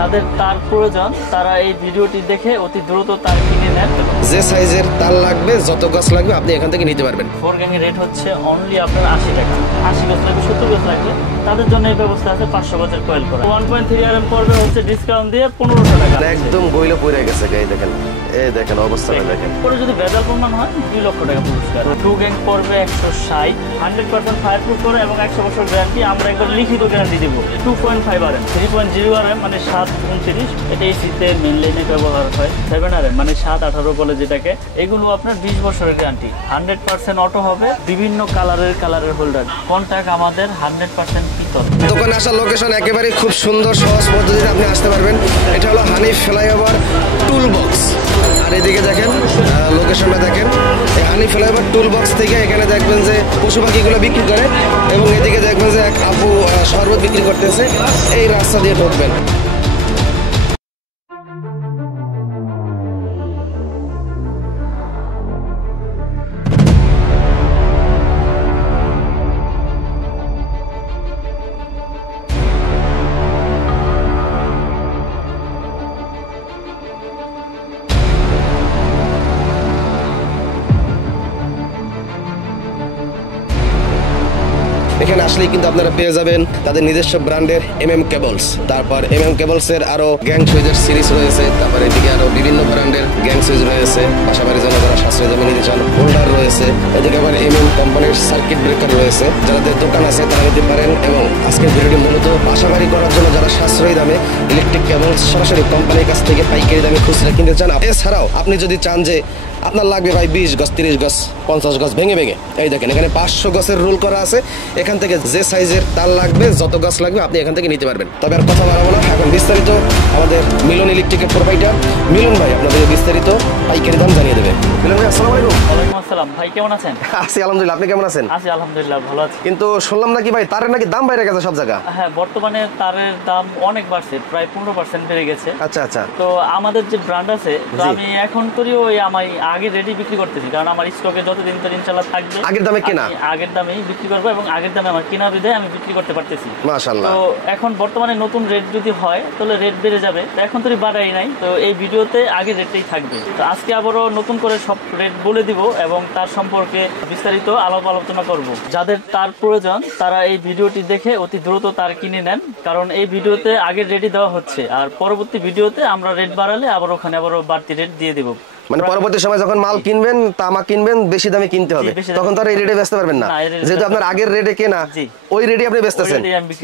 যাদের তার প্রয়োজন তারা এই ভিডিওটি দেখে অতি দ্রুত তার কিনে নেন। যে সাইজের তার লাগবে, যত গাছ লাগবে আপনি এখান থেকে নিতে পারবেন। 4 গ্যাং এর রেট হচ্ছে অনলি আপনার 80 টাকা। 80 গাছ লাগবে, 70 গাছ লাগবে, তাদের জন্য এই ব্যবস্থা আছে 500 গাছের কয়েল করা। 1.3 RM পড়বে হচ্ছে ডিসকাউন্ট দিয়ে 1500 টাকা। একদম গইলে পড়ে গেছে, এই দেখেন, এই দেখেন অবস্থাটা দেখেন। পরে যদি ভেজাল প্রমাণ হয় 2 লক্ষ টাকা পুরস্কার। 2 গ্যাং পড়বে 160, 100% ফায়ার প্রুফ করে এবং 100 বছর গ্যারান্টি। আমরা একবার লিখিত গ্যারান্টি দেব। 2.5 RM, 3.0 RM মানে 7-29, এটা এসিতে মেইন লাইনে ব্যবহার হয়। 7 RM মানে 7-18 বলে যেটাকে, এগুলো আপনার 20 বছরের গ্যারান্টি। 100% অটো হবে, বিভিন্ন কালারের হোল্ডার। কন্টাক্ট আমাদের 100% পিতল। দোকানে আসার লোকেশন একেবারে খুব সুন্দর, সহজ পদ্ধতিতে আপনি আসতে পারবেন। এটা হলো হানিফ ফ্লাইওভার টুল বক্স। আর এদিকে দেখেন লোকেশনটা দেখেন, এই হানিফ ফ্লাইওভার টুল বক্স থেকে এখানে দেখবেন যে পশু পাখিগুলো বিক্রি করে এবং এদিকে দেখবেন যে এক আপু শরবত বিক্রি করতেছে। এই রাস্তা দিয়ে ঢুকবেন। এখানে আসলেই কিন্তু আপনারা পেয়ে যাবেন তাদের নিজস্ব ব্র্যান্ডের MM কেবলস। তারপর MM কেবলসের আরো গ্যাং সুইচের সিরিজ রয়েছে। তারপর এদিকে আরো বিভিন্ন ব্র্যান্ডের গ্যাং সুইচ রয়েছে। পাশাপাশি জন্য যারা সাশ্রয়ী দামে নিতে চান হোল্ডার রয়েছে। এদিকে আবার MM কোম্পানির সার্কিট ব্রেকার রয়েছে। যাদের দোকান আছে তারা নিতে পারেন। এবং আজকের ভিডিওটি মূলত বাসাবাড়ি করার জন্য যারা সাশ্রয়ী দামে ইলেকট্রিক কেবলস সরাসরি কোম্পানির কাছ থেকে পাইকারি দামে খুচরা কিনতে চান। এছাড়াও আপনি যদি চান যে আপনার লাগবে ভাই 20 গজ, 30 গজ, 50 গজ ভেঙে এই দেখেন এখানে 500 গজের রুল করা আছে। এখান থেকে যে সাইজের তার লাগবে, যত গাছ লাগবে আপনি এখান থেকে নিতে পারবেন। তবে আর কথা বাড়াবো না, এখন বিস্তারিত আমাদের মিলন ইলেকট্রিকের প্রোভাইডার মিলন ভাই আপনাদের বিস্তারিত পাইকারি দাম জানিয়ে দেবে। মিলন ভাই আসসালামু আলাইকুম। ওয়ালাইকুম আসসালাম। ভাই কেমন আছেন? আছি আলহামদুলিল্লাহ, আপনি কেমন আছেন? আছি আলহামদুলিল্লাহ, ভালো আছি। কিন্তু শুনলাম নাকি ভাই তারের নাকি দাম বাইরে গেছে সব জায়গা? হ্যাঁ, বর্তমানে তারের দাম অনেক বাড়ছে, প্রায় 15% বেড়ে গেছে। আচ্ছা আচ্ছা। তো আমাদের যে ব্র্যান্ড আছে, তো আমি এখন তরি ওই আমি আগে রেডি বিক্রি করতেছি, কারণ আমার স্টকে যতদিন ধরে ইনশাআল্লাহ থাকবে আগের দামে কেনা, আগের দামেই বিক্রি করবো এবং আগের দামে আমার কেনা বিধায় আমি বিক্রি করতে পারতেছি। মাশাআল্লাহ। তো এখন বর্তমানে নতুন রেট যদি হয় তাহলে রেট বেড়ে যাবে, এখন তরি বাড়াই নাই। তো এই ভিডিওতে আগের রেটটাই থাকবে। তো আজকে আবারও নতুন করে সব রেট বলে দিব এবং তার সম্পর্কে বিস্তারিত আলোচনা করব। যাদের তার প্রয়োজন তারা এই ভিডিওটি দেখে অতি দ্রুত তার কিনে নেন, কারণ এই ভিডিওতে আগের রেটই দেওয়া হচ্ছে। আর পরবর্তী ভিডিওতে আমরা রেট বাড়ালে আবার ওখানে আবারও বাড়তি রেট দিয়ে দিব। মানে পরবর্তী সময় যখন মাল কিনবেন, তামা কিনবেন, বেশি দামে কিনতে হবে, তখন তো আর এই রেটে বেচতে পারবেন না, যেহেতু আপনার আগের রেটে কেনা ওই রেটে আপনি বেচতেছেন।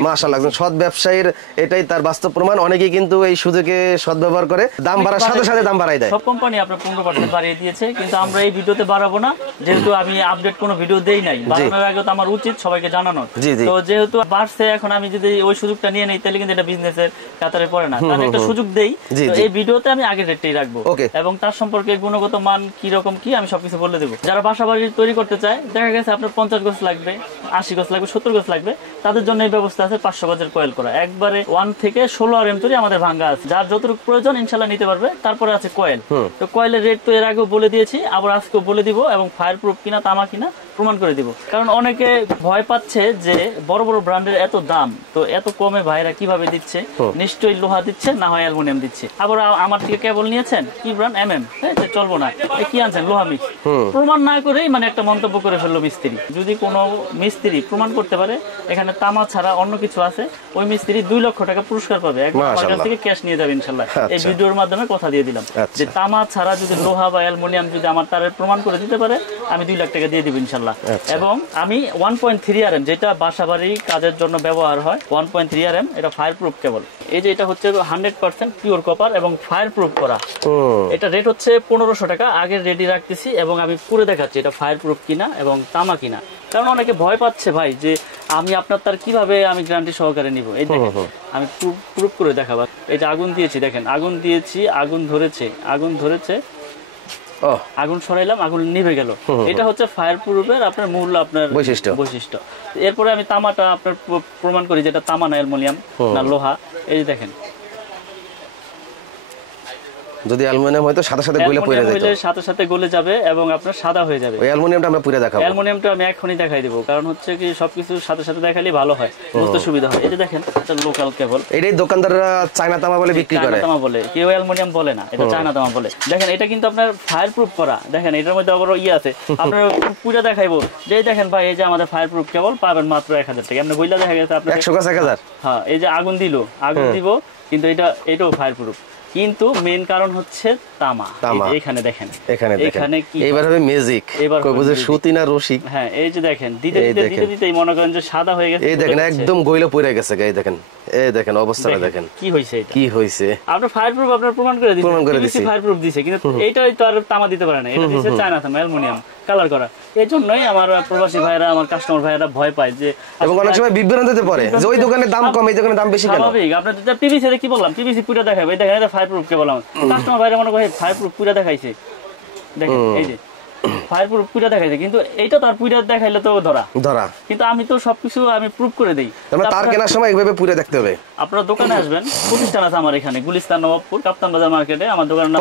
মাশাআল্লাহ, একজন সৎ ব্যবসায়ীর এটাই তার বাস্তব প্রমাণ। অনেকেই কিন্তু এই সুযোগে সদ্ব্যবহার করে দাম বাড়ার সাথে সাথে দাম বাড়াই দেয়। সব কোম্পানি আপনার 15% বাড়িয়ে দিয়েছে, কিন্তু আমরা এই ভিডিওতে বাড়াবো না, যেহেতু আমি আপডেট কোনো ভিডিও দেই নাই। বাড়ানোর আগে তো আমার উচিত সবাইকে জানানো। তো যেহেতু বাড়ছে, এখন আমি যদি ওই সুযোগটা নিয়ে নেই তাহলে কিন্তু এটা বিজনেসের কাতারে পড়ে না। আমি একটা সুযোগ দেই, তো এই ভিডিওতে আমি আগের রেটটাই রাখবো এবং তার সম্পর্কে গুণগত মান কি রকম কি আমি সবকিছু বলে দেবো। যারা বাসা বাড়ি তৈরি করতে চায়, দেখা গেছে আপনার 50 গজ লাগবে, 80 গজ লাগবে, 70 গজ লাগবে, তাদের জন্য এই ব্যবস্থা আছে 500 গজের কয়েল করা। একবারে 1 থেকে 16 RM তৈরি আমাদের ভাঙ্গা আছে। যার যতটুকু প্রয়োজন ইনশাল্লাহ নিতে পারবে। তারপরে আছে কয়েল। তো কয়েলের রেট তো এর আগেও বলে দিয়েছি, আবার আজকেও বলে দিব এবং ফায়ার প্রুফ কিনা তামা কিনা প্রমাণ করে দিব। কারণ অনেকে ভয় পাচ্ছে যে বড় বড় ব্র্যান্ডের এত দাম, তো এত কমে ভাইরা কিভাবে দিচ্ছে, নিশ্চয়ই লোহা দিচ্ছে, না হয় অ্যালুমিনিয়াম দিচ্ছে। আবার আমার থেকে কেবল নিয়েছেন কি ব্র্যান্ড MM, চলবো না, কি আনছেন লোহা মিক্স। প্রমাণ না করেই মানে একটা মন্তব্য করে ফেললো মিস্ত্রি। যদি কোনো মিস্ত্রি প্রমাণ করতে পারে এখানে তামা ছাড়া অন্য কিছু আছে, ওই মিস্ত্রি 2 লক্ষ টাকা পুরস্কার পাবে, আমার কাছ থেকে ক্যাশ নিয়ে যাবে ইনশাল্লাহ। এই ভিডিওর মাধ্যমে কথা দিয়ে দিলাম যে তামা ছাড়া যদি লোহা বা অ্যালুমিনিয়াম যদি আমার তারের প্রমাণ করে দিতে পারে, আমি 2 লাখ টাকা দিয়ে দিব ইনশাল্লাহ। এবং আমি 1.3 RM, যেটা বাসাবাড়ি কাজের জন্য ব্যবহার হয়, 1.3 RM, এটা ফায়ার প্রুফ কেবল। এই যে এটা হচ্ছে 100% পিওর কপার এবং ফায়ার প্রুফ করা। এটা রেট হচ্ছে 1500 টাকা। আগের রেডি রাখতেছি এবং আমি পুরো দেখাচ্ছি এটা ফায়ার প্রুফ কিনা এবং তামা কিনা। কারণ অনেকে ভয় পাচ্ছে ভাই যে আমি আপনার তার কিভাবে আমি গ্যারান্টি সহকারে নিব। এই দেখেন আমি প্রুফ করে দেখাবো। এই যে আগুন দিয়েছি, দেখেন আগুন দিয়েছি, আগুন ধরেছে, আগুন সরাইলাম, আগুন নিভে গেল। এটা হচ্ছে ফায়ার প্রুফের আপনার মূল আপনার বৈশিষ্ট্য। এরপরে আমি তামাটা আপনার প্রমাণ করি যেটা তামা না অ্যালুমিনিয়াম না লোহা। এই যে দেখেন যদি অ্যালুমিনিয়াম হয় তো সাথে সাথে গলে পড়ে যাবে, সাথে সাথে গলে যাবে এবং আপনার সাদা হয়ে যাবে। ওই অ্যালুমিনিয়ামটা আমরা পুরো দেখাবো, অ্যালুমিনিয়ামটা আমি এখনই দেখাই দেব, কারণ হচ্ছে কি সবকিছু সাথে সাথে দেখালে ভালো হয়, বুঝতে সুবিধা হয়। এই যে দেখেন এটা লোকাল কেবল, এটাই দোকানদাররা চায়না তামা বলে বিক্রি করে, চায়না তামা বলে, কেউ অ্যালুমিনিয়াম বলে না, এটা চায়না তামা বলে। দেখেন এটা কিন্তু আপনার ফায়ার প্রুফ করা, দেখেন এটার মধ্যে আবার আছে, আপনার পুরো দেখাইবো যে দেখেন ভাই এই যে আমাদের ফায়ার প্রুফ কেবল পাবেন মাত্র 1000 টাকা। এমনি বইলা দেখা গেছে আপনার 100 গাছ 1000। হ্যাঁ এই যে আগুন দিব, কিন্তু এটাও ফায়ার প্রুফ, কিন্তু মেইন কারণ হচ্ছে তামা। এখানে দেখেন, এখানে কি এবার হবে ম্যাজিক, কই বুঝে সুতি না রশি। হ্যাঁ এই যে দেখেন দিতে মনে করেন যে সাদা হয়ে গেছে, এই দেখেন একদম গইলে পড়ে গেছে, এই দেখেন অবস্থাটা দেখেন কি হইছে, এটা কি হইছে। আপনার ফায়ার প্রুফ আপনার প্রমাণ করে দিয়েছে, ফায়ার প্রুফ দিয়েছে, কিন্তু এইটাই তো আর তামা দিতে পারে না, এটা দিয়েছে চায়না তামা অ্যালুমিনিয়াম কালার করা। এই জন্যই আমার প্রবাসী ভাইরা, আমার কাস্টমার ভাইরা ভয় পায় যে, এবং অনেক সময় বিভ্রান্তিতে পড়ে যে ওই দোকানে দাম কম, এই দোকানে দাম বেশি কেন। স্বাভাবিক, আপনার যেটা পিভিসি কি বললাম, পিভিসি পুরো দেখাবে, এই দেখেন এটা ফায়ার প্রুফ কে বললাম, কাস্টমার ভাইরা মনে করে ফায়ার প্রুফ পুরো দেখাইছে, দেখেন এই যে ফায়ার প্রুফ পুরো দেখাইছে, কিন্তু এইটা তার পুরো দেখাইলে তো ধরা, কিন্তু আমি তো সবকিছু আমি প্রুফ করে দেই। তার কেনার সময় এইভাবে পুরো দেখতে হবে। আপনারা দোকানে আসবেন, প্রতিষ্ঠান আছে আমার এখানে গুলিস্তান নবাবপুর কাপ্তান বাজার মার্কেটে, আমার দোকানের নাম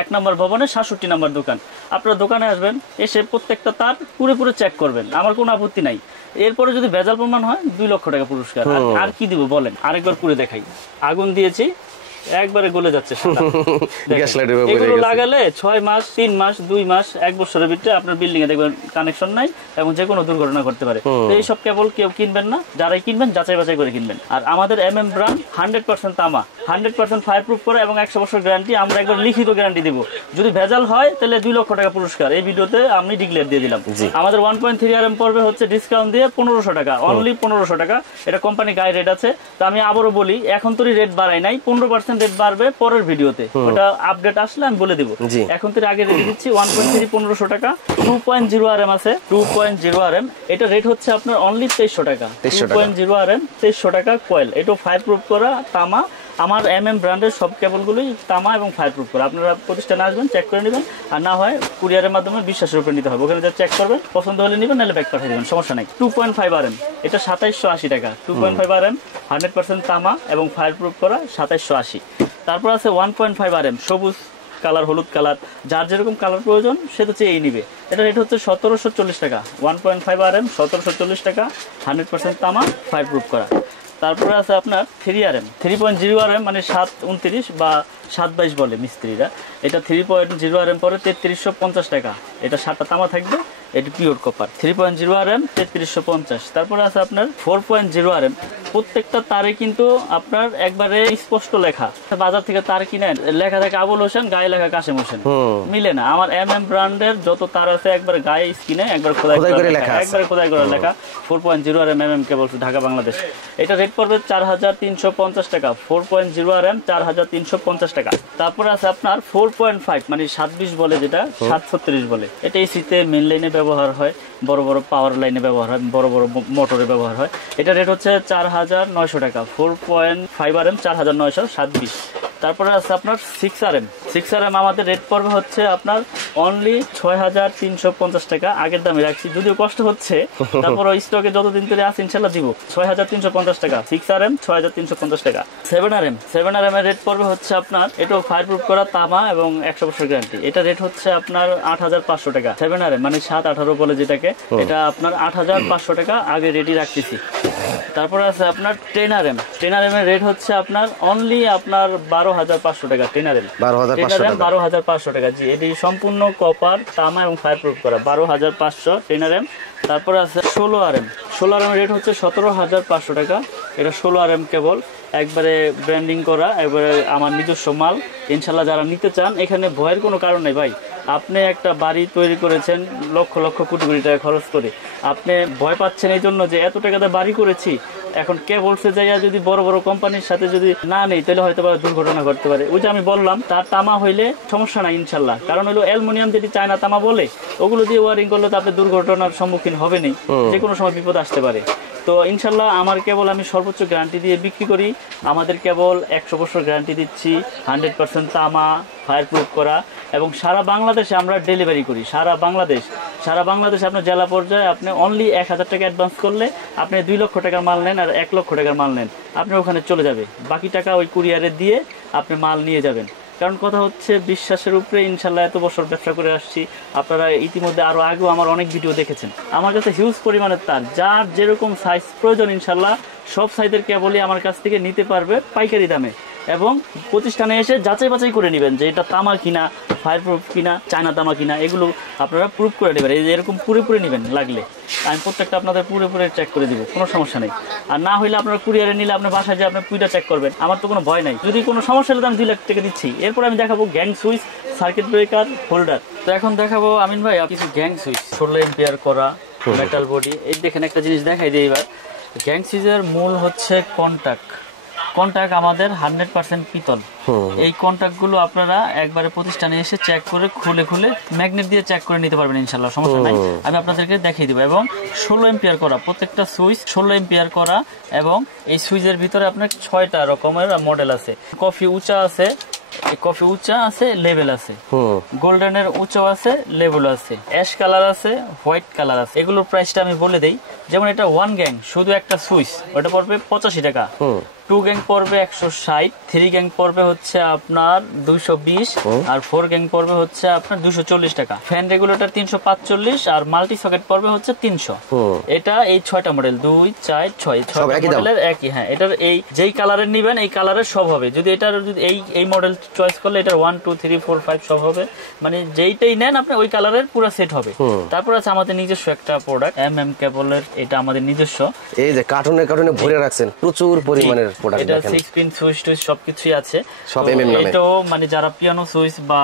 1 নম্বর ভবনে 67 নম্বর দোকান। আপনারা দোকানে আসবেন, এসে প্রত্যেকটা তার পুরো চেক করবেন, আমার কোনো আপত্তি নাই। এরপরে যদি ভেজাল প্রমাণ হয় 2 লক্ষ টাকা পুরস্কার। আর কি দিব বলেন, আরেকবার পুরো দেখাই। আগুন দিয়েছি, একবারে গলে যাচ্ছে, এগুলো লাগালে 6 মাস 3 মাস 2 মাস 1 বছরের ভিতরে আপনার বিল্ডিং এ দেখবেন কানেকশন নাই এবং যে কোনো দুর্ঘটনা ঘটতে পারে। তো এইসব কেবল কেউ কিনবেন না, যারাই কিনবেন যাচাই বাছাই করে কিনবেন। আর আমাদের এমএম ব্র্যান্ড 100% তামা, 100% ফায়ার প্রুফ করে এবং 100 বছর গ্যারান্টি, আমরা একবার লিখিত গ্যারান্টি দিব। যদি ভেজাল হয় তাহলে 2 লক্ষ টাকা পুরস্কার। এই ভিডিওতে আমি ডিক্লেয়ার দিয়ে দিলাম। আমাদের 1.3 RM পড়বে হচ্ছে ডিসকাউন্ট দিয়ে 1500 টাকা, অনলি 1500 টাকা। এটা কোম্পানি গায়ে রেট আছে। তো আমি আবারও বলি, এখন তো রেট বাড়াই নাই, 15% রেট বাড়বে পরের ভিডিওতে, ওটা আপডেট আসলে আমি বলে দিব। এখন তো আগে রেট দিচ্ছি 1.3 1500 টাকা। 2.0 RM আছে, 2.0 RM, এটা রেট হচ্ছে আপনার অনলি 2300 টাকা। 2.0 RM 2300 টাকা কয়েল, এটা ফায়ার প্রুফ করা তামা। আমার এমএম ব্র্যান্ডের সব কেবলগুলোই তামা এবং ফায়ার প্রুফ করা। আপনারা প্রতিষ্ঠানে আসবেন, চেক করে নেবেন, আর না হয় কুরিয়ারের মাধ্যমে বিশ্বাসের উপরে নিতে হবে, ওখানে যা চেক করবেন, পছন্দ হলে নেবেন, নাহলে ব্যাক পাঠিয়ে দেবেন, সমস্যা নাই। 2.5 RM, এটা 2780 টাকা। 2.5 RM 100% তামা এবং ফায়ার প্রুফ করা 2780। তারপর আছে 1.5 RM, সবুজ কালার, হলুদ কালার, যার যেরকম কালার প্রয়োজন সে তো চেয়েই নিবে। এটা রেট হচ্ছে 1740 টাকা। 1.5 RM 1740 টাকা, 100% তামা, ফায়ার প্রুফ করা। তারপরে আছে আপনার 3 RM, 3.0 RM মানে 729 বা 722 বলে মিস্ত্রিরা। এটা 3.0 RM পরে 3350 টাকা। এটা 7টা তামা থাকবে, এটা পিওর কপার। 3.0 RM 3350। তারপরে আছে আপনার 4.0 RM, প্রত্যেকটা তারে কিন্তু আপনার একবারে স্পষ্ট লেখা। বাজার থেকে তার কিনেন, লেখা থাকে আবুল হোসেন, গায়ে লেখা কাশেম হোসেন, মিলে না। আমার এমএম ব্র্যান্ডের যত তার আছে একবার গায়ে স্কিনে একবার খোদাই করে লেখা, একবার খোদাই করে লেখা 4.0 RM এমএম কেবল, ঢাকা বাংলাদেশ। এটা রেট পড়বে 4350 টাকা। 4.0 RM 4350 টাকা। তারপরে আছে আপনার 4.5 মানে 720 বলে, যেটা 736 বলে। এটা এসিতে মেইন লাইনে ব্যবহার হয়, বড় বড় পাওয়ার লাইনে ব্যবহার হয়, বড় বড় মোটরে ব্যবহার হয়। এটা রেট হচ্ছে 4900 টাকা। 4.5 RM 4927। তারপরে আছে আপনার 6 RM। 6 RM আমাদের রেট পড়বে হচ্ছে আপনার অনলি 6350 টাকা। আগের দামে রাখছি, যদিও কষ্ট হচ্ছে, তারপর স্টকে যতদিন ধরে আছে ইনশাআল্লাহ দিব। 6350 টাকা 6 RM, 6350 টাকা। 7 RM, 7 RM এর রেট পড়বে হচ্ছে আপনার, এটাও ফায়ার প্রুফ করা তামা এবং 100 বছর গ্যারান্টি। এটা রেট হচ্ছে আপনার 8500 টাকা। 7 RM মানে 718 বলে যেটাকে, এটা আপনার 8500 টাকা আগে রেডি রাখতেছি। তারপরে আছে আপনার 10 RM। 10 RM এর রেট হচ্ছে আপনার অনলি আপনার 12500 টাকা। 10 RM 12500 টাকা। জি, এটি সম্পূর্ণ কপার, তামা এবং ফায়ার প্রুফ করা, 12500 10 RM। তারপরে আছে 16 RM। 16 RM এর রেট হচ্ছে 17500 টাকা। এটা 16 RM কেবল, একবারে ব্র্যান্ডিং করা, একবারে আমার নিজস্ব মাল। ইনশাল্লাহ যারা নিতে চান, এখানে ভয়ের কোনো কারণ নেই ভাই। আপনি একটা বাড়ি তৈরি করেছেন লক্ষ লক্ষ কোটি কোটি টাকা খরচ করে, আপনি ভয় পাচ্ছেন এই জন্য যে এত টাকাতে বাড়ি করেছি, এখন কে বলছে যাইয়া যদি বড় বড় কোম্পানির সাথে যদি না নেই তাহলে হয়তো দুর্ঘটনা ঘটতে পারে। ওই যে আমি বললাম, তার তামা হইলে সমস্যা নাই ইনশাল্লাহ, কারণ হলো অ্যালুমিনিয়াম যেটি চায়না তামা বলে, ওগুলো দিয়ে ওয়ারিং করলে তো আপনি দুর্ঘটনার সম্মুখীন হবেনই, যে কোনো সময় বিপদ আসতে পারে। তো ইনশাল্লাহ আমার কেবল আমি সর্বোচ্চ গ্যারান্টি দিয়ে বিক্রি করি। আমাদের কেবল 100 বছর গ্যারান্টি দিচ্ছি, 100% তামা, ফায়ার প্রুফ করা, এবং সারা বাংলাদেশে আমরা ডেলিভারি করি। সারা বাংলাদেশে আপনার জেলা পর্যায়ে আপনি অনলি 1000 টাকা অ্যাডভান্স করলে আপনি 2 লক্ষ টাকার মাল নেন আর 1 লক্ষ টাকার মাল নেন, আপনি ওখানে চলে যাবে। বাকি টাকা ওই কুরিয়ারে দিয়ে আপনি মাল নিয়ে যাবেন। কারণ কথা হচ্ছে বিশ্বাসের উপরে ইনশাল্লাহ এত বছর ব্যবসা করে আসছি। আপনারা ইতিমধ্যে আরো আগেও আমার অনেক ভিডিও দেখেছেন। আমার কাছে হিউজ পরিমাণের তার, যার যেরকম সাইজ প্রয়োজন ইনশাল্লাহ সব সাইজের কেবলই আমার কাছ থেকে নিতে পারবে পাইকারি দামে। এবং প্রতিষ্ঠানে এসে যাচাই বাছাই করে নেবেন যে এটা তামা কিনা, ফায়ার প্রুফ কিনা, চায়না তামা কিনা, এগুলো আপনারা প্রুফ করে নেবেন। এই যে এরকম পুরোপুরি নেবেন, লাগলে আমি প্রত্যেকটা আপনাদের পুরোপুরি চেক করে দিব, কোনো সমস্যা নেই। আর না হইলে আপনারা কুরিয়ারে নিলে আপনার বাসায় যে আপনার পুইটা চেক করবেন, আমার তো কোনো ভয় নাই। যদি কোনো সমস্যা হলে আমি 2 লাখ টাকা দিচ্ছি। এরপর আমি দেখাবো gang switch, circuit breaker, holder. তো এখন দেখাবো আমিন ভাই কিছু গ্যাং সুইচ, 16 এম্পিয়ার করা মেটাল বডি। এই দেখেন একটা জিনিস দেখাই দিই এবার। গ্যাং সুইচের মূল হচ্ছে কন্টাক্ট আমাদের 100% পিতল। এই কন্টাক্ট গুলো আপনারা একবারে প্রতিষ্ঠানে এসে চেক করে খুলে ম্যাগনেট দিয়ে চেক করে নিতে পারবেন ইনশাল্লাহ, সমস্যা নাই। আমি আপনাদেরকে দেখিয়ে দিব। এবং 16 এম্পিয়ার করা, প্রত্যেকটা সুইচ 16 এম্পিয়ার করা। এবং এই সুইচের ভিতরে আপনার 6টা রকমের মডেল আছে। কফি উঁচা আছে, লেভেল আছে, গোল্ডেনের উঁচা আছে, লেভেল আছে, অ্যাশ কালার আছে, হোয়াইট কালার আছে। এগুলোর প্রাইসটা আমি বলে দেই। যেমন এটা 1 গ্যাং শুধু একটা সুইচ, ওটা পড়বে 85 টাকা। 2 গ্যাং পড়বে 160, 3 গ্যাং পড়বে হচ্ছে আপনার 220, আর 4 গ্যাং পড়বে হচ্ছে আপনার 240 টাকা। ফ্যান রেগুলেটর 345, আর মাল্টি সকেট পড়বে হচ্ছে 300। এটা এই 6টা মডেল, 2, 4, 6 মডেলের একই। হ্যাঁ, এটার এই যেই কালারের নিবেন এই কালারের সব হবে। যদি এটার এই মডেল চয়েস করলে এটার 1, 2, 3, 4, 5 সব হবে, মানে যেইটাই নেন আপনি ওই কালারের পুরো সেট হবে। তারপর আছে আমাদের নিজস্ব একটা প্রোডাক্ট MM কেবলের, এটা আমাদের নিজস্ব। এই যে কার্টুনে ভরে রাখছেন প্রচুর পরিমাণের প্রোডাক্ট, এটা 6 পিন সুইচ টুইচ সবকিছুই আছে, সব MM নামে। এটাও মানে যারা পিয়ানো সুইচ বা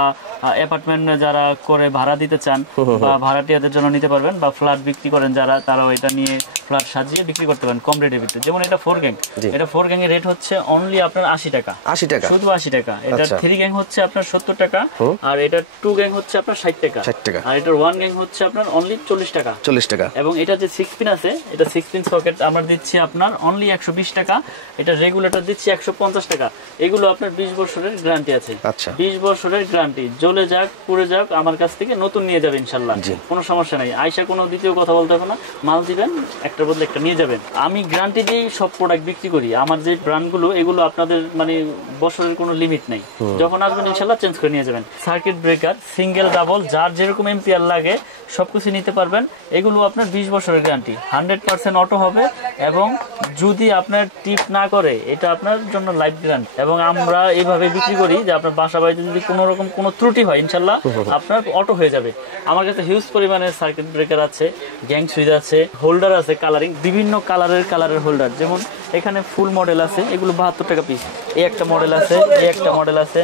অ্যাপার্টমেন্ট যারা করে ভাড়া দিতে চান বা ভাড়াটিয়াদের জন্য নিতে পারবেন, বা ফ্ল্যাট বিক্রি করেন যারা, তারাও এটা নিয়ে ফ্ল্যাট সাজিয়ে বিক্রি করতে পারেন কম রেটের ভিতরে। যেমন এটা 4 গ্যাং, এটা 4 গ্যাং এর রেট হচ্ছে অনলি আপনার 80 টাকা, শুধু 80 টাকা। এটা 3 গ্যাং হচ্ছে আপনার 70 টাকা, আর এটা 2 গ্যাং হচ্ছে আপনার 60 টাকা, আর এটা 1 গ্যাং হচ্ছে আপনার অনলি 40 টাকা। এবং এটা যে 6 পিন আছে, এটা 6 পিন সকেট আমরা দিচ্ছি আপনার অনলি 120 টাকা। এটা রেগুলেটর দিচ্ছি 150 টাকা। এগুলো আপনার 20 বছরের গ্যারান্টি আছে। 20 বছরের গ্যারান্টি, জ্বলে যাক পুড়ে যাক আমার কাছ থেকে নতুন নিয়ে যাবেন ইনশাল্লাহ, কোনো সমস্যা নাই। আয়সা কোনো দ্বিতীয় কথা বলতে হবে না, মাল দিবেন একটার বদলে একটা নিয়ে যাবেন। আমি গ্যারান্টি দিয়ে সব প্রোডাক্ট বিক্রি করি। আমার যে ব্র্যান্ডগুলো এগুলো আপনাদের মানে বছরের কোনো লিমিট নাই, যখন আসবেন ইনশাল্লাহ চেঞ্জ করে নিয়ে যাবেন। সার্কিট ব্রেকার সিঙ্গেল ডাবল যার যেরকম এম্পিয়ার লাগে সবকিছু নিতে পারবেন। এগুলো আপনার 20 বছরের গ্যারান্টি, 100% অটো হবে। এবং যদি আপনার টিপ না করে এটা আপনার জন্য লাইফ গ্যারান্টি। এবং আমরা এইভাবে বিক্রি করি যে আপনার বাসা বাড়িতে যদি কোনো রকম কোনো ত্রুটি হয় ইনশাল্লাহ আপনার অটো হয়ে যাবে। আমার কাছে হিউজ পরিমাণের সার্কিট ব্রেকার আছে, গ্যাং সুইচ আছে, হোল্ডার আছে, কালারিং বিভিন্ন কালারের হোল্ডার। যেমন এখানে ফুল মডেল আছে, এগুলো 72 টাকা পিস। এই একটা মডেল আছে, এই একটা মডেল আছে,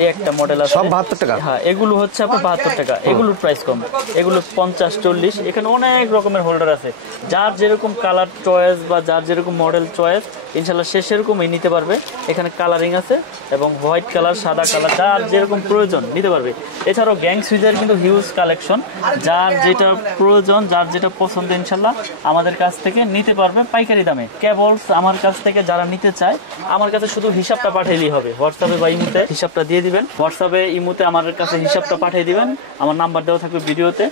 এই একটা মডেল আছে, সব 72 টাকা। হ্যাঁ, এগুলো হচ্ছে আপনার 72 টাকা। এগুলোর প্রাইস কম, এগুলো 50, 40। এখানে অনেক রকমের হোল্ডার আছে, যার যেরকম কালার চয়েস বা যার যেরকম মডেল চয়েস ইনশাল্লাহ সে সেরকমই নিতে পারবে। এখানে কালারিং আছে এবং হোয়াইট কালার, সাদা কালার, যার যেরকম প্রয়োজন নিতে পারবে। এছাড়াও গ্যাং সুইচের কিন্তু হিউজ কালেকশন, যার যেটা প্রয়োজন, যার যেটা পছন্দ ইনশাল্লাহ আমাদের কাছ থেকে নিতে পারবে পাইকারি দামে। কেবলস আমার কাছ থেকে যারা নিতে চায় আমার কাছে শুধু হিসাবটা পাঠাইলেই হবে। হোয়াটসঅ্যাপে বা ইমোতে হিসাবটা দিয়ে দিবেন, হোয়াটসঅ্যাপে ইমোতে আমার কাছে হিসাবটা পাঠিয়ে দিবেন। আমার নাম্বার দেওয়া থাকবে ভিডিওতে,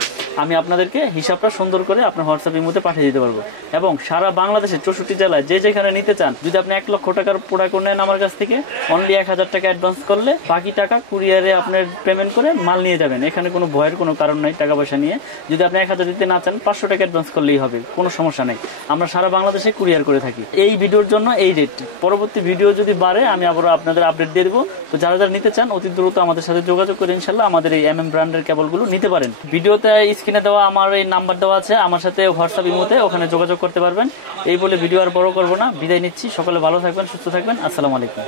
আমি আপনাদেরকে হিসাবটা সুন্দর করে আপনার হোয়াটসঅ্যাপ ইমোতে পাঠিয়ে দিতে পারবো। এবং সারা বাংলাদেশের 64 জেলায় যে যেখানে নিতে চান, যদি আপনি 1 লক্ষ টাকার প্রোডাক্ট নেন আমার কাছ থেকে, অনলি 1000 টাকা অ্যাডভান্স করলে বাকি টাকা কুরিয়ারে আপনার পেমেন্ট করে মাল নিয়ে যাবেন। এখানে কোনো ভয়ের কোনো কারণ নাই টাকা পয়সা নিয়ে। যদি আপনি 1000 দিতে না চান 500 টাকা অ্যাডভান্স করলেই হবে, কোনো সমস্যা নেই। আমরা সারা বাংলাদেশে কুরিয়ার করে থাকি। এই ভিডিওর জন্য এই রেট, পরবর্তী ভিডিও যদি বাড়ে আমি আবার আপনাদের আপডেট দিয়ে দেবো। তো যারা যারা নিতে চান অতি দ্রুত আমাদের সাথে যোগাযোগ করে ইনশাল্লাহ আমাদের এই MM ব্র্যান্ডের কেবলগুলো নিতে পারেন। ভিডিওতে স্ক্রিনে দেওয়া আমার এই নাম্বার দেওয়া আছে, আমার সাথে হোয়াটসঅ্যাপ ইমোতে ওখানে যোগাযোগ করতে পারবেন। এই বলে ভিডিও আর বড় করবো না, বিদায় নিচ্ছি। সকলে ভালো থাকবেন, সুস্থ থাকবেন। আসসালামু আলাইকুম।